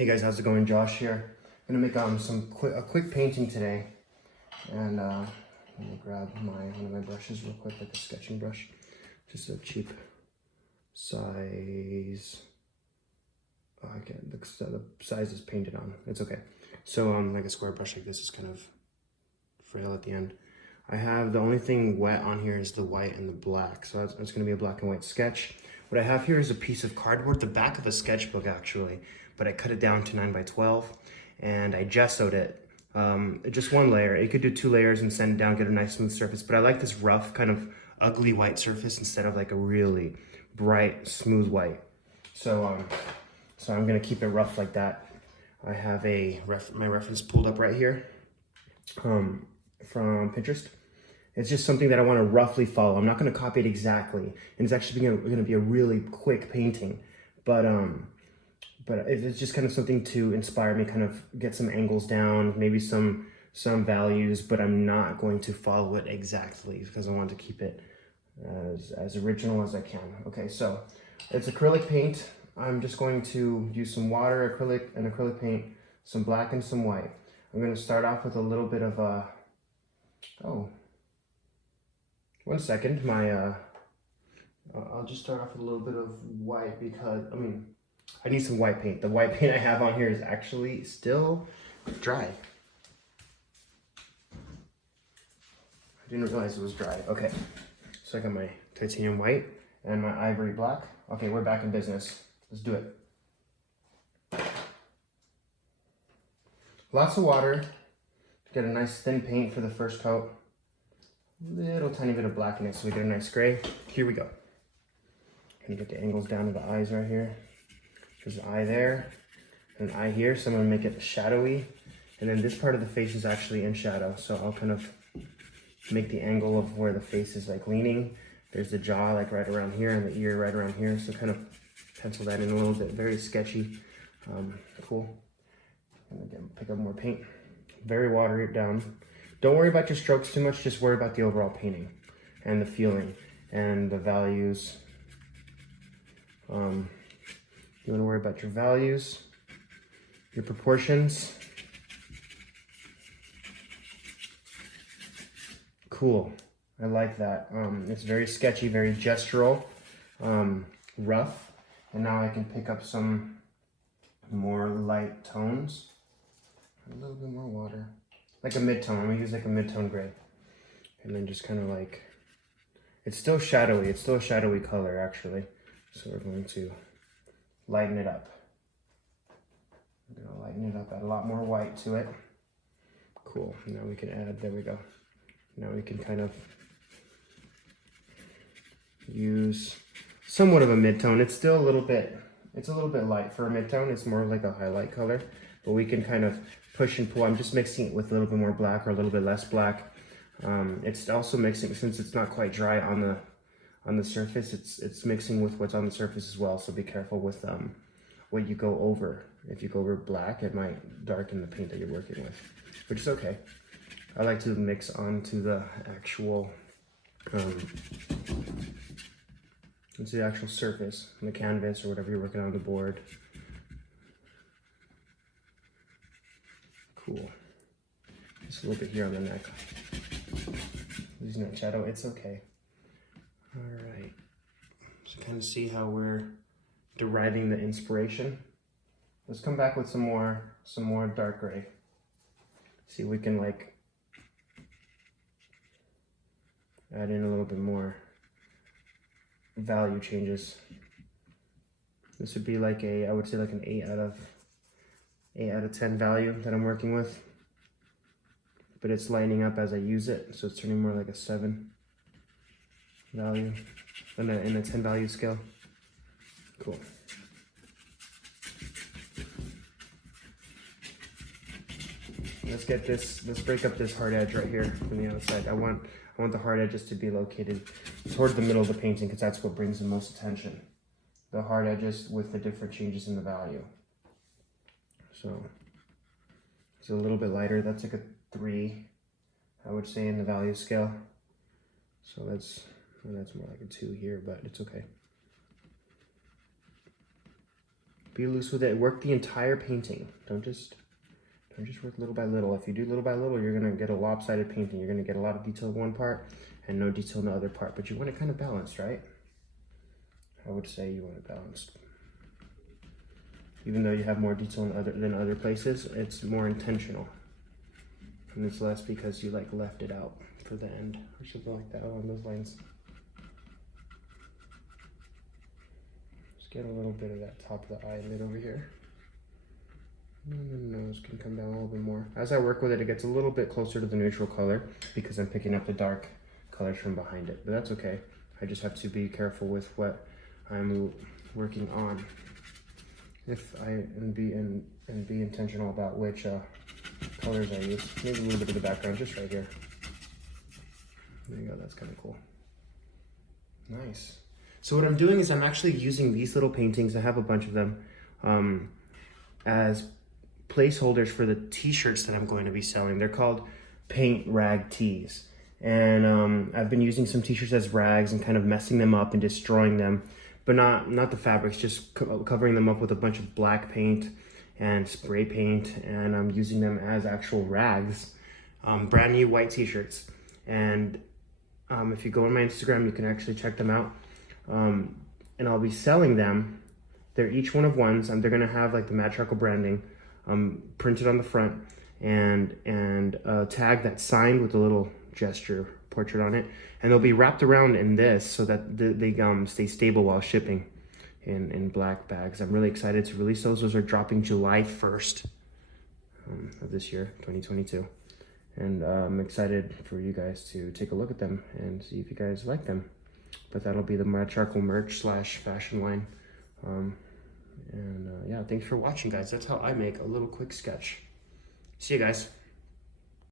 Hey guys, how's it going? Josh here. I'm gonna make a quick painting today, and let me grab one of my brushes real quick, like a sketching brush, just a cheap size. Oh, I can't. The size is painted on. It's okay. So like a square brush like this is kind of frail at the end. I have the only thing wet on here is the white and the black, so it's gonna be a black and white sketch. What I have here is a piece of cardboard, the back of a sketchbook actually, but I cut it down to 9 by 12 and I gessoed it. Just one layer. You could do 2 layers and sand it down, get a nice smooth surface, but I like this rough kind of ugly white surface instead of like a really bright, smooth white. So I'm gonna keep it rough like that. I have my reference pulled up right here from Pinterest. It's just something that I want to roughly follow. I'm not going to copy it exactly, and it's actually going to be a really quick painting, but it's just kind of something to inspire me, kind of get some angles down, maybe some values, but I'm not going to follow it exactly because I want to keep it as original as I can. Okay, so it's acrylic paint. I'm just going to use some water, acrylic paint, some black and some white. I'm going to start off with a little bit of a, one second, I'll just start off with a little bit of white because, I need some white paint. The white paint I have on here is actually still dry. I didn't realize it was dry. Okay, so I got my titanium white and my ivory black. Okay, we're back in business. Let's do it. Lots of water. Get a nice thin paint for the first coat. Little tiny bit of black in it so we get a nice gray. Here we go. Gonna get the angles down to the eyes right here. There's an eye there, and an eye here, so I'm gonna make it shadowy. And then this part of the face is actually in shadow, so I'll kind of make the angle of where the face is like leaning. There's the jaw like right around here and the ear right around here, so kind of pencil that in a little bit. Very sketchy. Cool. And again, pick up more paint. Very water it down. Don't worry about your strokes too much, just worry about the overall painting and the feeling and the values. You want to worry about your values, your proportions. Cool, I like that. It's very sketchy, very gestural, rough. And now I can pick up some more light tones. A little bit more water. Like a mid-tone. I'm gonna use like a mid-tone gray. And then just kind of like, it's still shadowy. It's still a shadowy color actually. So we're going to lighten it up. We're gonna lighten it up, add a lot more white to it. Cool, now we can add, there we go. Now we can kind of use somewhat of a mid-tone. It's still a little bit light for a mid-tone. It's more like a highlight color, but we can kind of push and pull. I'm just mixing it with a little bit more black or a little bit less black. It's also mixing, since it's not quite dry on the surface, it's mixing with what's on the surface as well. So be careful with what you go over. If you go over black, it might darken the paint that you're working with, which is okay. I like to mix onto the actual into the actual surface, on the canvas or whatever you're working on the board. Cool. Just a little bit here on the neck. Using that shadow, it's okay. All right. So kind of see how we're deriving the inspiration. Let's come back with some more dark gray. See if we can like add in a little bit more value changes. This would be like I would say like an 8 out of 10 value that I'm working with, but it's lining up as I use it, so it's turning more like a 7 value in a 10 value scale. Cool. Let's break up this hard edge right here from the outside. I want the hard edges to be located toward the middle of the painting because that's what brings the most attention. The hard edges with the different changes in the value. So it's a little bit lighter. That's like a 3, I would say, in the value scale. So that's more like a 2 here, but it's okay. Be loose with it. Work the entire painting. Don't just work little by little. If you do little by little, you're gonna get a lopsided painting. You're gonna get a lot of detail in one part and no detail in the other part. But you want it kind of balanced, right? I would say you want it balanced. Even though you have more detail than other places, it's more intentional. And it's less because you like left it out for the end or something like that along those lines. Just get a little bit of that top of the eyelid over here. And the nose can come down a little bit more. As I work with it, it gets a little bit closer to the neutral color because I'm picking up the dark colors from behind it, but that's okay. I just have to be careful with what I'm working on. And be intentional about which colors I use. Maybe a little bit of the background just right here. There you go, that's kind of cool. Nice. So what I'm doing is I'm actually using these little paintings, I have a bunch of them, as placeholders for the t-shirts that I'm going to be selling. They're called paint rag tees. And I've been using some t-shirts as rags and kind of messing them up and destroying them. But not the fabrics, just covering them up with a bunch of black paint and spray paint, and I'm using them as actual rags, brand new white t-shirts. And if you go on my Instagram, you can actually check them out. And I'll be selling them. They're each one of ones, and they're gonna have like the matte charcoal branding printed on the front, and a tag that's signed with a little gesture portrait on it, and they'll be wrapped around in this so that they stay stable while shipping in black bags. I'm really excited to release those. Those are dropping July 1st of this year, 2022. And I'm excited for you guys to take a look at them and see if you guys like them. But that'll be the matte charcoal merch / fashion line. Yeah, thanks for watching, guys. That's how I make a little quick sketch. See you guys.